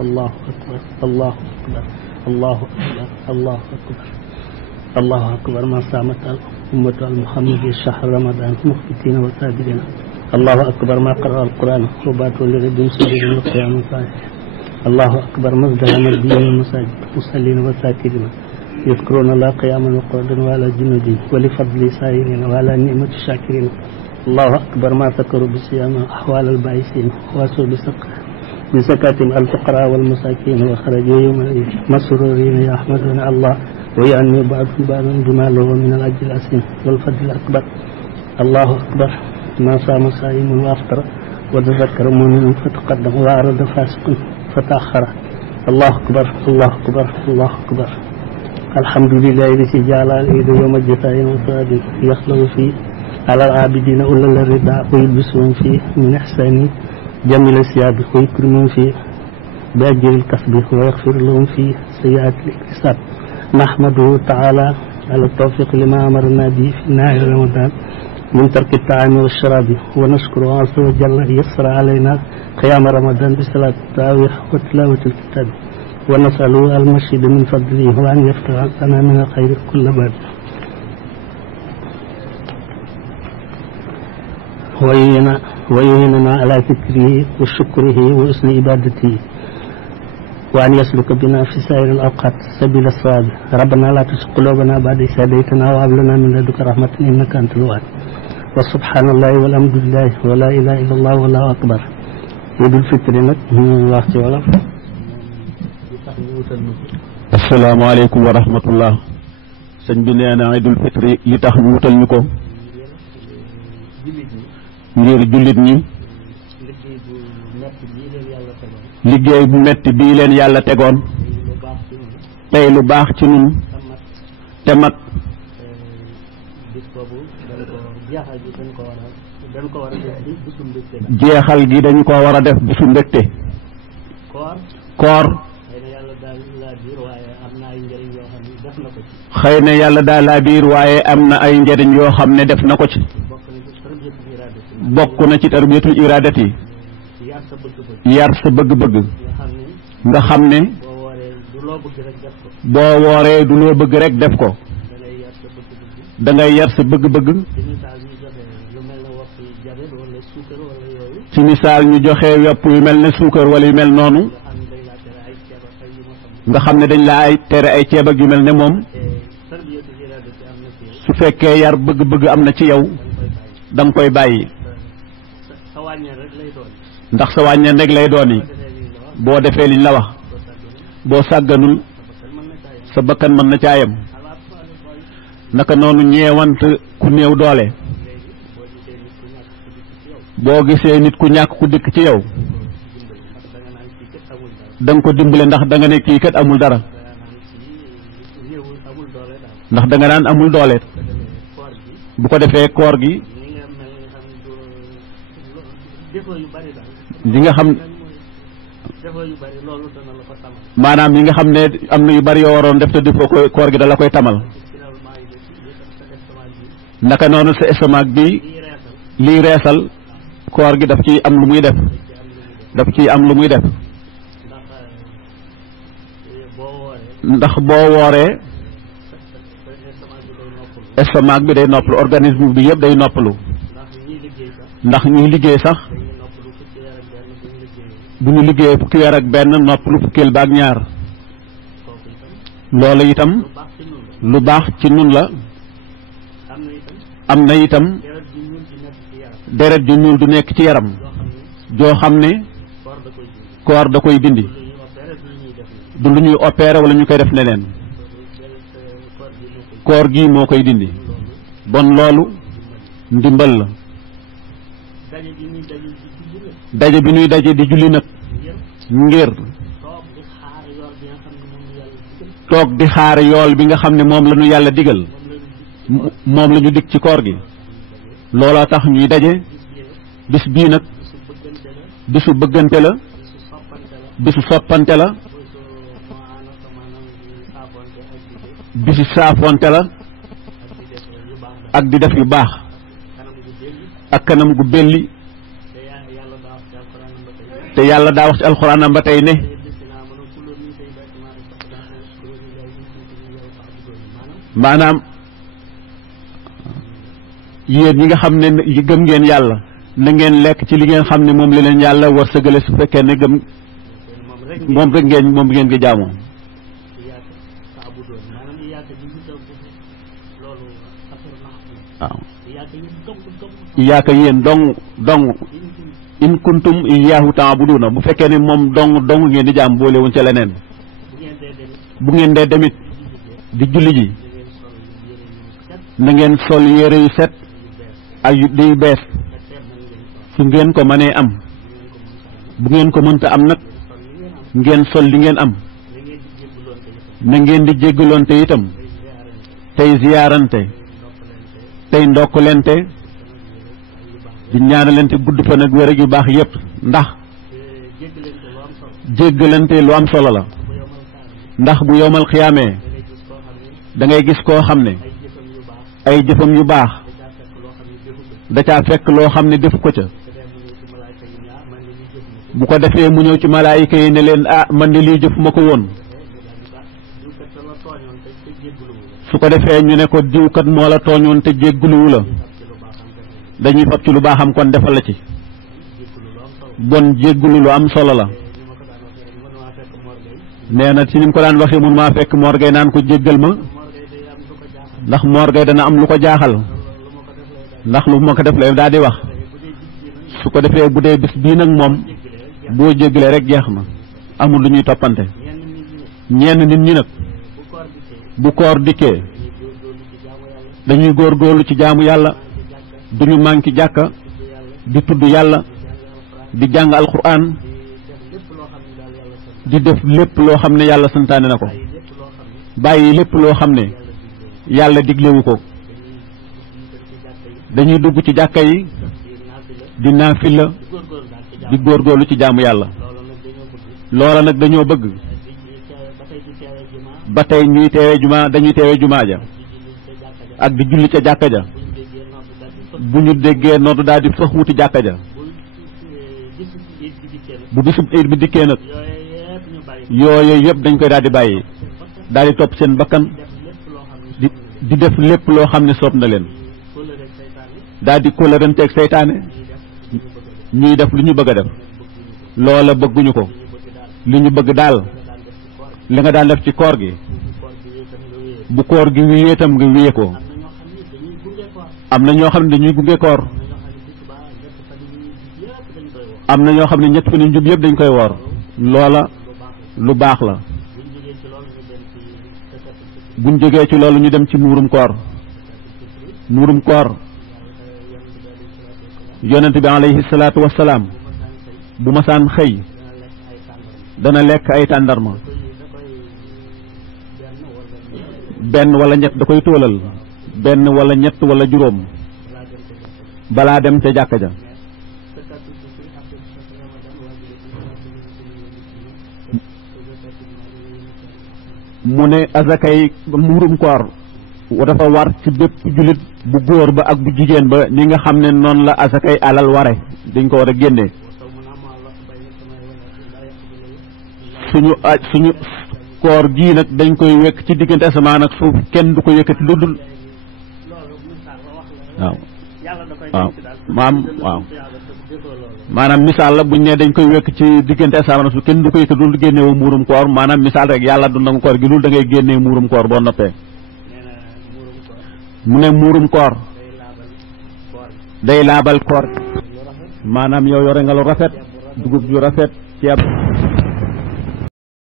الله أكبر الله أكبر الله أكبر الله أكبر الله أكبر ما صامت الأمة المحمدية شهر رمضان مخبتين وساجدين الله أكبر ما قرأ القرآن وباتوا لرب سجود وقيام صالح الله أكبر ما ازدهى الدين المساجد مصلين وساكرين يذكرون الله قياما وقعودا وعلى جنودهم ولفضل سائرين وعلى نعمة الشاكرين الله أكبر ما ذكروا بصيام أحوال البائسين واسوا بزكاتهم الفقراء والمساكين وخرجوا يوم العيد مسرورين يحمدون الله ويعني بعضهم بعضا بما له من الأجر العظيم والفضل الأكبر الله أكبر ما صام صائم وأفطر وتذكر مؤمن فتقدم وأعرض فاسق فتأخر الله أكبر الله أكبر الله أكبر الحمد لله الذي جعل العيد يوم الجزاء والثواب يخلو فيه على العابدين أولى الرداء ويلبسون فيه من إحسان جميل الثياب ويكرمون فيه بأجر الكسب ويغفر لهم فيه سيئات الاكتساب نحمده تعالى على التوفيق لما أمرنا به في نهاية رمضان من ترك الطعام والشراب ونشكره عز وجل يسر علينا قيام رمضان بصلاة التراويح وتلاوة الكتاب ونسأله المشهد من فضله وأن يفتح لنا من الخير كل باب ويعيننا على ذكره وشكره وحسن عبادته وأن يسلك بنا في سائر الأوقات سبيل الصواب ربنا لا تزغ قلوبنا بعد إذ هديتنا وهب لنا من لدنك رحمة إنك أنت الوهاب وسبحان الله والحمد لله ولا إله إلا الله والله أكبر Idul Fitri nag ñu wax ci wolof. asalaamaaleykum wa rahmatullah sëñ bi nee na Idul Fitri li tax ñu wutal ñu ko ngir jullit ñi liggéey bu metti bii leen yàlla tegoon tey lu baax ci ñun te mat jeexal gi dañu ko war a def bisu mbégte koor xëy na yàlla daal laa biir waaye am na ay njëriñ yoo xam ne def na ko ci bokk na ci tarbiyatul iradati yar sa bëgg-bëgg nga xam ne boo wooree du loo bëgg rek def ko da ngay yar sa bëgg-bëgg ci misaal ñu joxe yopp yu mel ne suukar wala yu mel noonu nga xam ne dañ laa ay tere ay ceeb ak yu mel ne moom su fekkee yar bëgg-bëgg am na ci yow da nga koy bàyyi ndax sa wàññeen rek lay doon yi boo defee liñ la wax boo sàgganul sa bakkan mën na caayam naka noonu ñeewant ku néew doole boo gisee nit ku ñàkk ku dikk ci yow da nga ko dimbale ndax da nga ne kii kat amul dara ndax da nga naan amul doole bu ko defee koor gi li nga xam maanaam yi nga xam ne am na yu bari yoo waroon def te defoo ko koor gi da la koy tamal naka noonu sa estomac bi lii reesal koor gi daf ciy am lu muy def ndax boo wooree estomac bi day noppalu organisme bi yëpp day noppalu ndax ñuy liggéey sax bu ñu liggéey fukki weer ak benn noppalu fukkeel ba ak ñaar loolu itam lu baax ci nun la am na itam deret ju ñuul du nekk ci yaram joo xam ne koor da koy dindi du lu ñuy opéré wala ñu koy def leneen koor gi moo koy dindi bon loolu ndimbal la daje bi ñuy daje di julli nag ngir toog di xaar yool bi nga xam ne moom la ñu yàlla digal moom la ñu dig ci koor gi looloo tax ñuy daje bis bii nag bisu bëggante la bisu soppante la bisu saafonte la ak di def yu baax ak kanam gu belli te yàlla daa wax ci alxuraanam ba tey ne maanaam yéen ñi nga xam ne gëm ngeen yàlla na ngeen lekk ci li ngeen xam ne moom la leen yàlla wërsëgale su fekkee ne gëm moom rek ngeen gi jaamoo waaw iyaaka yéen dong in kuntum iyaahu ta'buduna bu fekkee ne moom dong ngeen di jaam boole wuñ ca leneen bu ngeen dee demit di julli ji na ngeen sol yére yu set ak yu bees su ngeen ko mënee am bu ngeen ko mënta am nag ngeen sol li ngeen am na ngeen di jéggaloonte itam tey ziyaarante tey ndokkalante di ñaanalante gudd fan ak wér yu baax yépp ndax jéggalante lu am solo la ndax bu yowmal xiyaamee da ngay gis koo xam ne ay jëfam yu baax da caa fekk loo xam ne defu ko ca bu ko defee mu ñëw ci malaayika yi ne leen man de lii jëfuma ko woon su ko defee ñu ne ko diwkat moo la tooñoon te jéggaluwu la dañuy fab ci lu baaxam kon defal la ci bon jéggalu lu am solo la nee na ci ni mu ko daan waxee mun maa fekk Mor Gueye naan ko jéggal ma ndax Mor Gueye dana am lu ko jaaxal ndax lu ma ko def lay daal di wax su ko defee bu dee bis bii nag moom boo jéggalee rek jeex na amul lu ñuy toppante ñenn nit ñi nag bu koor dikkee dañuy góorgóorlu ci jaamu yàlla duñu manqué jàkka di tudd yàlla di jàng alquran di def lépp loo xam ne yàlla santaane na ko bàyyi lépp loo xam ne yàlla diglewu ko dañuy dugg ci jàkka yi di naafila di góorgóorlu ci jaamu yàlla loola nag dañoo bëgg ba tey ñuy teewee jumaa dañuy teewee jumaa ja ak di julli ca jàkka ja bu ñu déggee noddu daal di fëx wuti jàkka ja bu bisub iid bi dikkee nag yooyu yëpp dañ koy daal di bàyyi daal di topp seen bakkan di def lépp loo xam ne soob na leen daal di kóllëranteeg seytaane ñuy def lu ñu bëgg a def loola bëgguñu ko li ñu bëgg daal li nga daan def ci koor gi bu koor gi wiyee tam nga wiyee ko am na ñoo xam ne dañuy gunge koor am na ñoo xam ne ñett fan yu njub yëpp dañ koy woor loola lu baax la buñ jógee ci loolu ñu dem ci muurum koor yonent bi alayhi salaatu wassalaam bu masaan xëy dana lekk ay tàndarma benn wala ñett da koy tóolal benn wala ñett wala juróom balaa dem ca jàkka ja mu ne azakay muurum koor dafa war ci bépp jullit bu góor ba ak bu jigéen ba ni nga xam ne noonu la azakay alal ware dañ ko war a génne suñu koor gii nag dañ koy wekk ci diggante asamaan ak suuf kenn du ko yëkkati lu dul maanaam misaal la buñ ne dañ koy wekk ci diggante asamaan ak suuf kenn du ko yëkkati lu dul génnewu muurum koor maanaam misaal rek yàlla du nangu koor gi lu da ngay génnee muurum koor boo noppee mu ne muurum koor day laabal koor maanaam yow yore nga lu rafet dugub ju rafet ceeb